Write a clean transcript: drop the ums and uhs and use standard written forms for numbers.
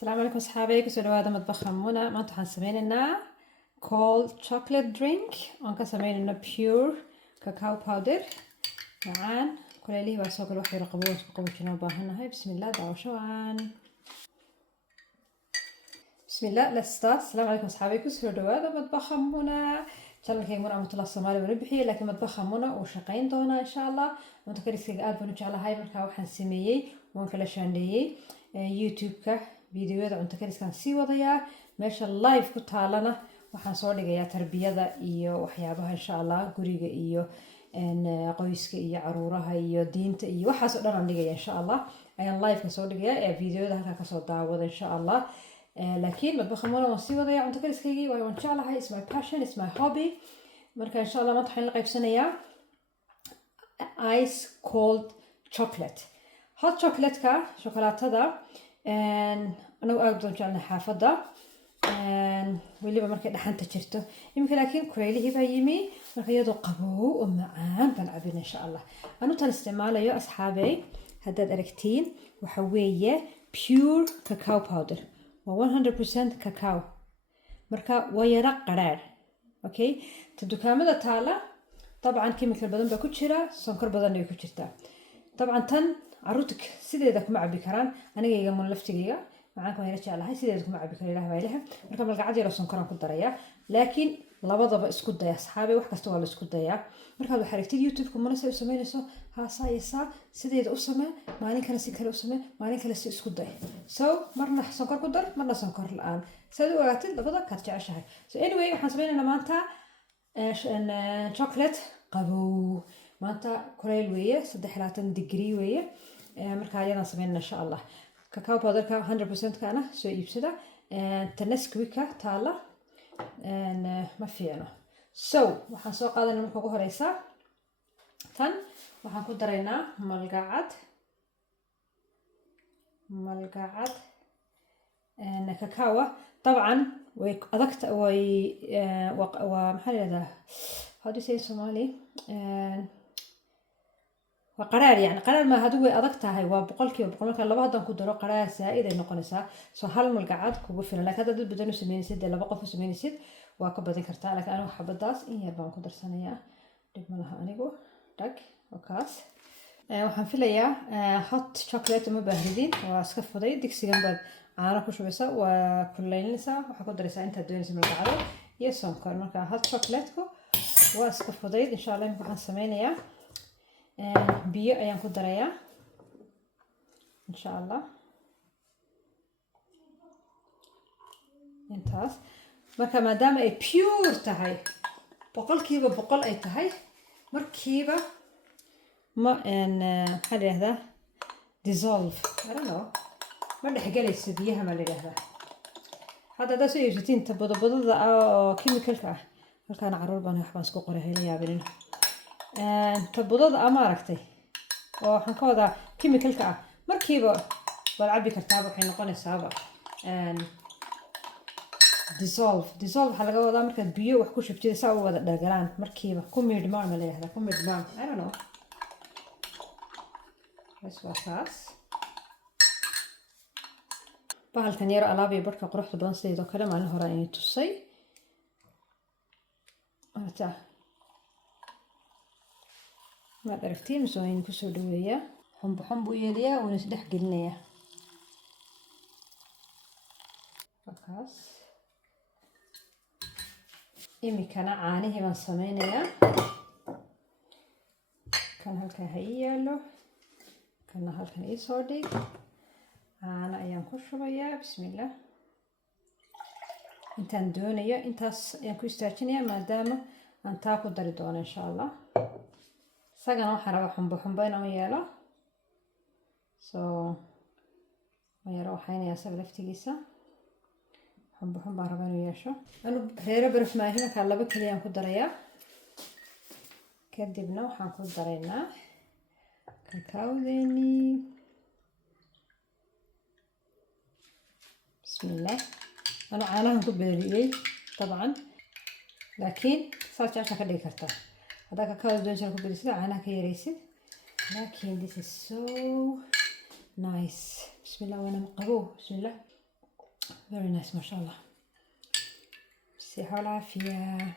السلام عليكم أصحابي، كسر هذا مطبخ منى. ما انتو حنسمينا cold chocolate drink وانك سمينا pure كاكاو باودر معان كل اللي هو سوق الوحي رقبوه قبوشنا باهنا. هاي بسم الله دعوة شوان. بسم الله let's start. السلام عليكم أصحابي، كسر هذا مطبخ منى. شلون كي منى مطلع الصومالي ونبحي لكن مطبخ منى وشقين دونا إن شاء الله. وانتو كريسك قلب ونجي على هاي مركا وحنسميي وانكلا شانديي يوتيوب كه فيديوهada cunto kariskaan sii wadayaa meesha live ku taalana waxaan soo dhigayaa tarbiyada iyo waxyaabaha insha Allah guriga iyo qoyska iyo caruuraha iyo diinta iyo waxaas oo dhan aan dhigaya insha Allah ayaan live ka soo dhigayaa ee fiidiyoda halka ka soo daawada insha Allah. laakiin madbaxa mara waan sii wadayaa cunto kariskaygi waan jeclahay, it's my passion, it's my hobby. marka insha Allah maanta waxaan la qaybsanayaa ice cold chocolate. hot chocolate-ka shokolaatada أنا أقدر جعلنا حافظة واللي بمركز دحنت شرته يمكن لكن كويلي هي بيمي مركز يدو قبو ومعان بنعبين إن شاء الله. أنا تان استعماله يا أصحابي هداد أركتين وحوية pure كاكاو باودر و 100% كاكاو مركز ويرق قرار. أوكي تبدو كاملة تالا طبعا كيميكال بدن بكتشرة سكر بدن يكتشرته طبعا تن عروتك سيدك مع بكران أنا جاي من لفتي معاكم هي رجع لها سيدك مع بكران لها ويلها مركب القعدة يلا سكران كل دريا لكن لبضة اسكت يا أصحابي وح كستوا على اسكت يا مركب حركتي يوتيوب كم مرة سوي سو ها صا سيد أسمة ماني كلا سكر أسمة ماني كلا اسكت مرة سكر قدر مرة سكر الآن سيدوا وقت لبضة كرجع شهر anyway حسبين أنا مانتا شوكولات قبو مانتا كوريل ويا 3 ديجري ويا marka ayaan sameeyna insha Allah cacao powder-ka 100% kana soo iibsada Nesquik-ka taala ma fiicno. So waxaan soo qaadanaa marka ugu horeysa tan waxaan ku dareynaa malgacad cacao طبعا way adagta way waa maxaa leedahay how do you say in Somali وقرار يعني قرار ما هدوء أضغطها هاي وبقولك مركا لبا هدان كدرو قرار زائد نقونسا سو هل ملقعد كوغو فيلان لكن هذا بدون سمينيسيد لا بقف سمينيسيد waa ka badin kartaa laakiin anigu xabadaas in yar baan ku darsanayaa dib ma laha anigu dhag wakaas waxaan filayaa hot chocolate ma baahdin waa iska fuday digsigan baad caano ku shubaysaa waa kulaynaysaa waxa ku daraysaa inta doonaysa malqacdo iyo sonkor marka hot chocolate-ku waa iska fuday insha Allah waxaan sameynayaa biyo ayaan ku darayaa insha Allah intaas marka maadaama ay pure tahay boqolkiiba boqol ay tahay markiiba ma maxaa yiraahdaa dissolve I don't know ma dhexgalayso biyaha ma yiraahdaa hadda daas ay jirtiin tabadabadada oo chemical-ka ah halkaan caruur baan wax baan isku qoray la yaabin tabadada ama aragtay oo waxaan ka wadaa chemical-ka ah markiiba wal cabi kartaa waxay noqonaysaa dissolve waxa laga wadaa marka biyo wax ku shubtid saa u wada dhagalaan markiiba ku miidmaan ma leeyahay ku miidmaan I don't know wasaas bahalkan yar alaabi barka quruxda badan sidoo kale maalin hore ay tusay ata ما دركتين مسوين كسر دوية حنبو يليا ونسدح قلنيا فكاس إمي كان عاني هي من سمينيا كان هالكا هيالو كان هالكا إيسودي أنا أيام كشوية بسم الله إنتان دونيا إنتاس ينكوستاچنيا ما دام أن تاكو دردون إن شاء الله sagana waxaan rabaa xumbo inaan yeelo ma yaro waxayna asaga laftigiisa xumbo baan rabaa inuu yeesho anu reero baraf maahin ka laba kaliya aan ku darayaa kadibna waxaan ku dareynaa kakaodeeni bismillah ana caanahan ku beeriyay طبعا laakiin saacada ka dhigi kartaa هذا كاكاو دونشر كوب ديسي أنا كيريسي لكن this is so nice بسم الله وانا مقبوه بسم الله very nice ما شاء الله. بالصحة والعافية.